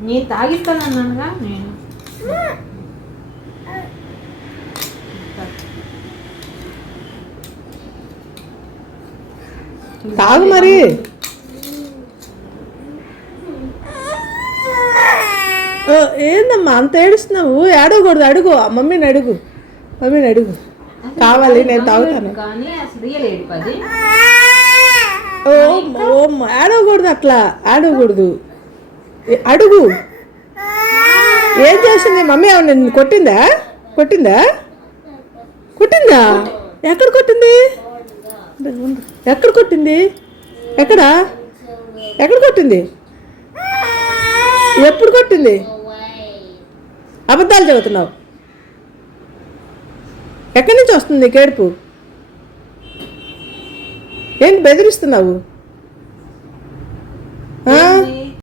నేను తాగిస్తానన్నానుగా నేను. తాగు మరి. ఏందమ్మా అంత ఏడుస్తున్నావు? ఏడవకూడదు. అడుగు మమ్మీని అడుగు. మమ్మీని అడుగు. కావాలి నేను తాగుతాను. కానీ అసలు రియల్ ఏడుపది. ఓ ఏడవకూడదు, అట్లా ఏడవకూడదు. అడుగు. ఏం చేస్తుంది మమ్మీ? ఏమన్నా నిన్ను కొట్టిందా? కొట్టిందా? కొట్టిందా? ఎక్కడ కొట్టింది? ఎక్కడ కొట్టింది? ఎక్కడ ఎక్కడ కొట్టింది? ఎప్పుడు కొట్టింది? అబద్ధాలు చెబుతున్నావు. ఎక్కడి నుంచి వస్తుంది నీకు ఏడుపు? ఏంటి బెదిరిస్తున్నావు?